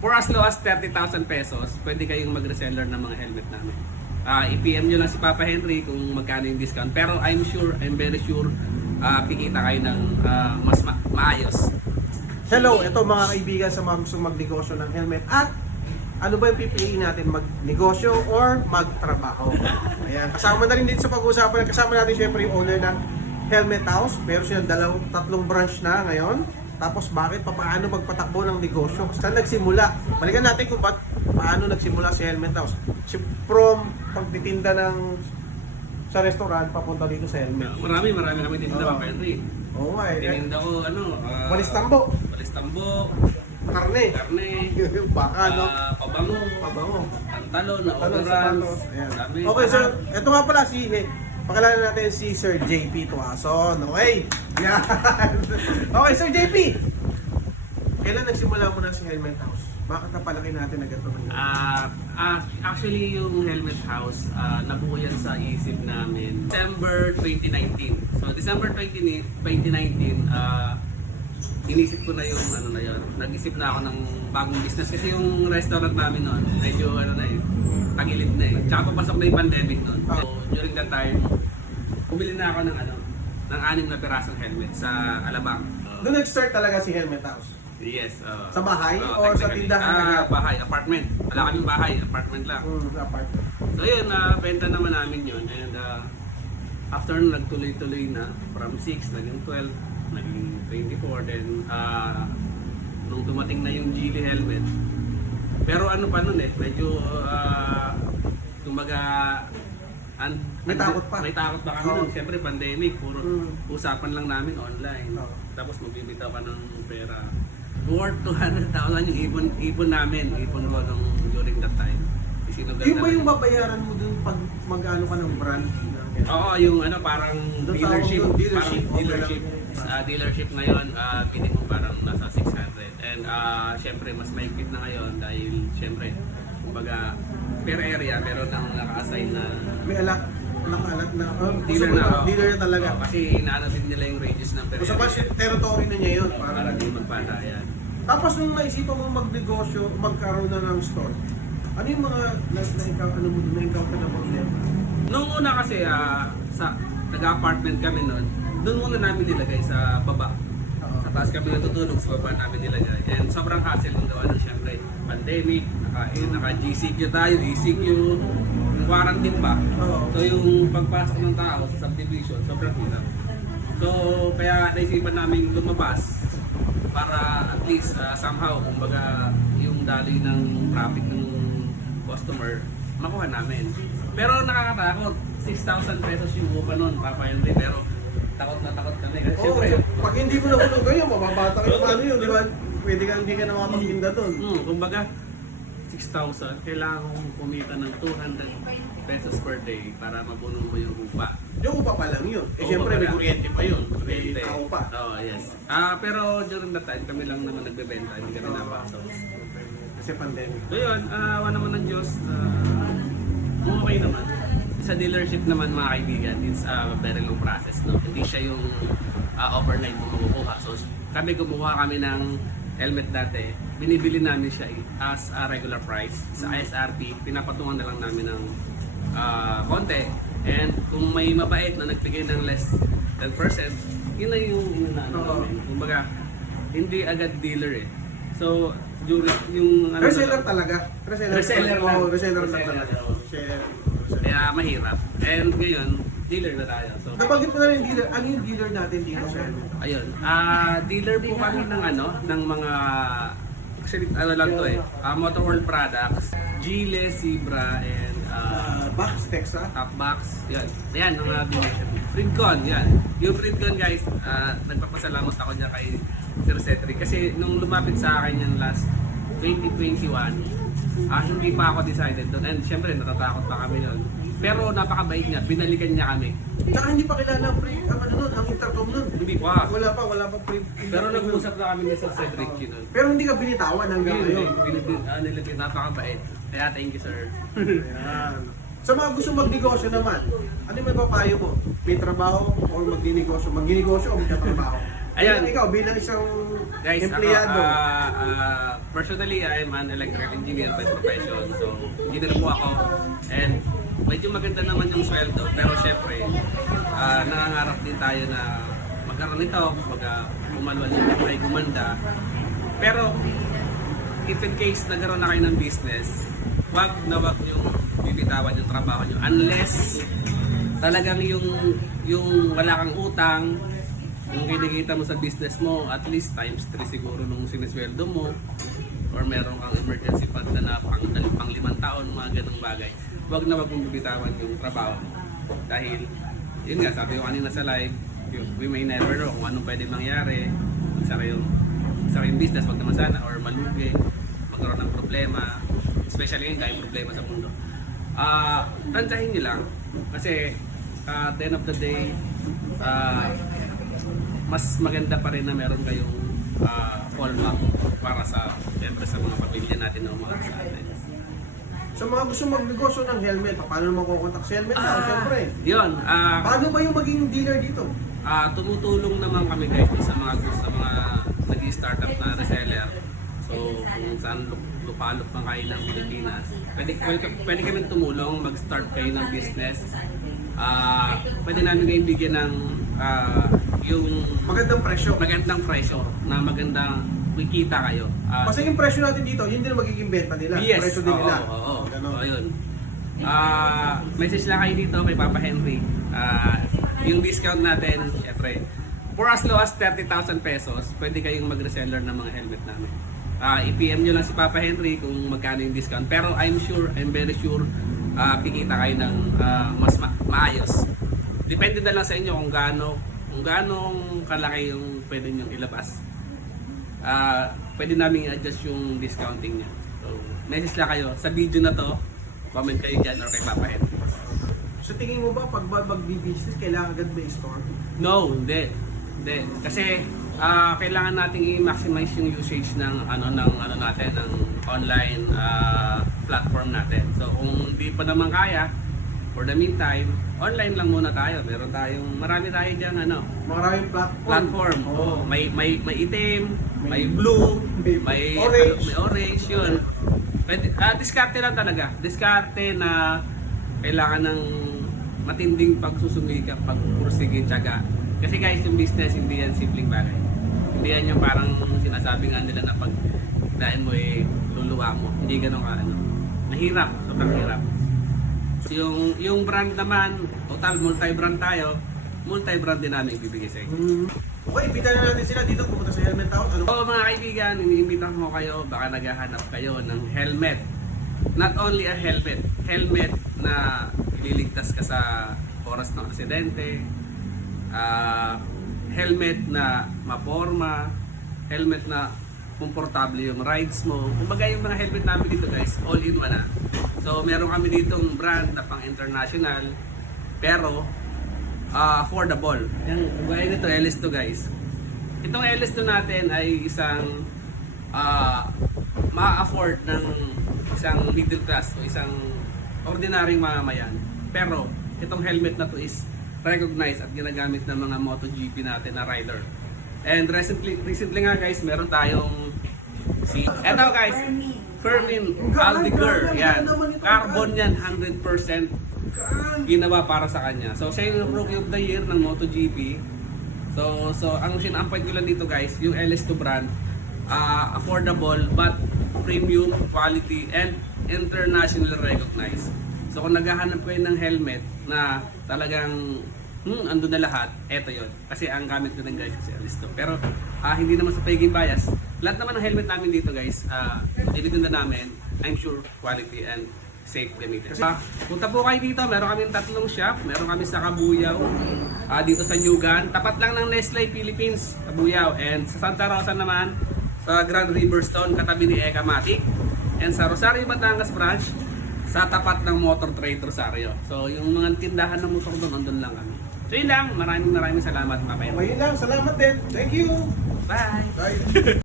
For as low as 30,000 pesos, pwede kayong mag-reseller ng mga helmet namin. I-PM nyo lang si Papa Henry kung magkano yung discount. Pero I'm very sure, kikita kayo ng mas maayos. Hello, ito mga kaibigan sa mga gusto magnegosyo ng helmet. At ano ba yung pipiliin natin, magnegosyo or magtrabaho? Ayan, kasama na rin dito sa pag-uusapan. Kasama natin syempre yung owner ng Helmet House. Meron silang tatlong branch na ngayon. Tapos bakit, paano magpatakbo ng negosyo? Saan nagsimula? Balikan natin kung paano nagsimula si Helmet House. From pagtitinda sa restaurant, papunta dito sa helmet. Marami kami dito na Papa Henry. Oo nga eh. Tininda ko, Balistambo. Karne. Baka, no? Pabango. Pantalon, overruns. Okay, sir. Ito nga pala pakilala natin si Sir JP Tuason. Okay. Yan. Okay, Sir JP. Kailan nagsimula mo na si Helmet House? Bakit napalaki natin na ganito? Actually, yung Helmet House, nabuo yan sa isip namin December 2019. So, December 2019, inisip ko na yung nag-isip na ako ng bagong business kasi yung restaurant namin noon medyo tagilid na eh. Tsaka papasok na yung pandemic noon. So during that time, bumili na ako ng 6 na pirasong helmet sa Alabang. Doon nag-start talaga si Helmet House? Yes. Sa bahay or sa tindahan? Bahay, apartment. Wala kaming bahay, apartment lang. Apartment. So yun, benta naman namin yun. And after nagtuloy-tuloy na, from 6, naging 12, naging 24, then nung dumating na yung Geely helmet. Pero ano pa nun medyo kumbaga may takot pa. May takot pa kami nun. Siyempre pandemic, puro usapan lang namin online. Tapos magbibitaw ka ng pera. Worth 200,000 yung ipon namin. Ipon ko nung during that time. Yung ba yung babayaran mo dun pag mag-ano ka ng brand? Oo, yung parang dealership. Dealership ngayon, minimum parang nasa 600. And syempre mas mahigpit na ngayon dahil syempre, kumbaga per area meron nang naka-assign na may naka-alat na dealer na talaga. Kasi inaano din nila yung ranges ng per area. So territory na niya yun para di magpatayan. Tapos nung naisipan mo magnegosyo, magkaroon na ng store, ano yung mga na-encounter na problema? Nung una kasi sa nag-apartment kami noon, doon muna namin nilagay sa baba. Sa taas kami natutulog, sa baba namin nilagay. And sobrang hassle yung gawa ng syempre pandemic, naka-GCQ tayo, ECQ, yung quarantine pa. So yung pagpasok ng tao sa subdivision, sobrang hirap. So kaya naisipan namin lumabas para at least somehow, kumbaga yung daloy ng traffic ng customer, makuha namin. Pero nakakatakot, 6,000 pesos yung upa nun, Papa Henry, pero takot na takot kami. Kasi syempre, pag hindi mo nahulog kayo, mababata kayo yun, di ba? Pwede ka hindi ka na makapagtinda doon. Kumbaga, 6,000, kailangan kong kumita ng 200 pesos per day para mabuno mo yung upa. Yung upa pa lang yun. Siyempre may kuryente pa yun. May tao pa. Yes. Pero during that time, kami lang naman nagbebenta, hindi kami napasok. Kasi pandemic. So yun, awa naman ng Diyos, okay naman. Sa dealership naman mga kaibigan, it's a very long process. No? Hindi siya yung overnight mo makukuha. So kami kumuha kami ng helmet dati, binibili namin siya as a regular price. Sa ISRP, pinapatungan na lang namin ng konti. And kung may mabait na nagbigay ng less 10%, yun na yung inaano namin. Kumbaga, hindi agad dealer eh. So, yung reseller talaga. Reseller lang. Reseller talaga. Kaya mahirap. And ngayon, dealer na tayo. So, nabanggit mo na rin dealer. Ano yung dealer natin dito sa ayun. Dealer po kami ng mga actually lang to Motor World products, Geely, Zebra, and Box Texas. Box. Yan ang dealership. Fridcon, yan. Yung Fridcon guys, nagpapasalamat ako niya kay Sir Cedric kasi nung lumapit sa akin yan last 2021, hindi pa ako decided doon. And syempre natatakot pa kami noon. Pero napakabait niya, binalikan niya kami. Tsaka hindi pa kilala ang intercom nun. Hindi pa. Wala pa pre. Pero nag-uusap na kami ni Sir Cedric yun. Pero hindi ka binitawan hanggang ngayon. Nilipid, napakabait. Kaya thank you sir. Ayan. Sa mga gusto magnegosyo naman, ano may papayo mo? May trabaho o magninegosyo? Magninegosyo o magtatrabaho? Ayan. Ikaw bilang isang Guys, empleyado? Personally, I'm an electrical engineer by profession. So, engineer po ako. And medyo maganda naman yung sweldo. Pero syempre, nangangarap din tayo na magkaroon nito, umalwal yung may gumanda. Pero, if in case nagkaroon na kayo ng business, wag yung bibitawan yung trabaho nyo. Unless talagang yung wala kang utang, yung kinikita mo sa business mo, at least times 3 siguro nung sinisweldo mo, or meron kang emergency fund na pang 5 taon, mga ganong bagay. Wag mong bibitawan yung trabaho mo. Dahil, yun nga, sabi ko kanina sa live, we may never know kung anong pwede mangyari. Sara yung business, wag naman sana, or malugi, magkaroon ng problema, especially yung dahil problema sa mundo. Tantsahin nyo lang, kasi at the end of the day, mas maganda pa rin na meron kayong fallback para sa mga pamilya natin na umaga sa atin. Sa mga gusto magnegosyo ng helmet, paano naman kukontak sa helmet na? Siyempre. Yun. Paano ba yung maging dealer dito? Tumutulong naman kami guys sa mga nag-startup na reseller. So kung saan lupalop pang kayo ng Pilipinas, pwede kami tumulong, mag-start kayo ng business. Pwede namin kayong bigyan ng yung Magandang presyo. na magandang kikita kayo. Kasi yung presyo natin dito, yun din ang magiging benta nila. Yes, Presyo din nila. oo. Ganon. Ayun. Message lang kayo dito kay Papa Henry. Yung discount natin, syempre, for as low as 30,000 pesos, pwede kayong mag-reseller ng mga helmet namin. I-PM nyo lang si Papa Henry kung magkano yung discount. Pero I'm very sure, kikita kayo ng mas maayos. Depende na lang sa inyo kung ganong kalaki yung pwede nyo ilabas. Pwede namin i-adjust yung discounting nyo. So, message lang kayo. Sa video na to, comment kayo dyan or kay Papa Henry. So tingin mo ba pag mag-business, kailangan agad ba i-store? No, hindi. Kasi kailangan nating i-maximize yung usage ng natin ng online platform natin. So kung di pa naman kaya, for the meantime, online lang muna tayo. Marami tayo diyan Maraming platform. Oo. May itim, may blue, may orange yun. Pwede, diskarte lang talaga. Diskarte na kailangan ng matinding pagsusumikap, pagpursige, tiyaga. Kasi guys, yung business, hindi yan simpleng bagay. Hindi yan yung parang sinasabi nga nila na pag dahil mo luluwa mo. Hindi ganun ka, mahirap, sobrang hirap. So, yung brand naman, total multi-brand tayo, multi-brand din namin ibibigay sa inyo. Okay, imbitahan na natin sila dito pumunta sa Helmet Town. So mga kaibigan, iniimbitahan ko kayo, baka naghahanap kayo ng helmet. Not only a helmet na ililigtas ka sa oras ng aksidente, helmet na maporma, helmet na komportable yung rides mo. Kumbaga yung mga helmet namin dito guys, all in one na. So meron kami ditong brand na pang international, pero affordable. Yung gaya nito, LS2 guys. Itong LS2 natin ay isang ma-afford ng isang middle class o isang ordinaryong mamamayan. Pero itong helmet na to is recognized at ginagamit ng mga MotoGP natin na rider. And recently nga guys, meron tayong eto guys, Fermin Aldiger. Yan. Carbon yan, 100% ginawa para sa kanya. So siya yung Rookie of the Year ng MotoGP. So ang sinampay ko lang dito guys, yung LS2 brand, affordable but premium quality and internationally recognized. So kung naghahanap kayo ng helmet na talagang ando na lahat, eto yon. Kasi ang gamit ko din guys kasi LS2. Pero hindi naman sa pagiging bias, lahat naman ng helmet namin dito guys, tinitinda namin, I'm sure quality and safe gamitin. Punta po kayo dito, meron kaming 3 shop, meron kami sa Cabuyao, dito sa Nyugan, tapat lang ng Nestle Philippines, Cabuyao, and sa Santa Rosa naman, sa Grand Riverstone, katabi ni Eka Matic, and sa Rosario Batangas branch, sa tapat ng Motor Trade Rosario. So yung mga tindahan ng motor doon, andun lang kami. So yun lang, maraming salamat, Papa. Okay, yun lang. Salamat din. Thank you. Bye! Bye.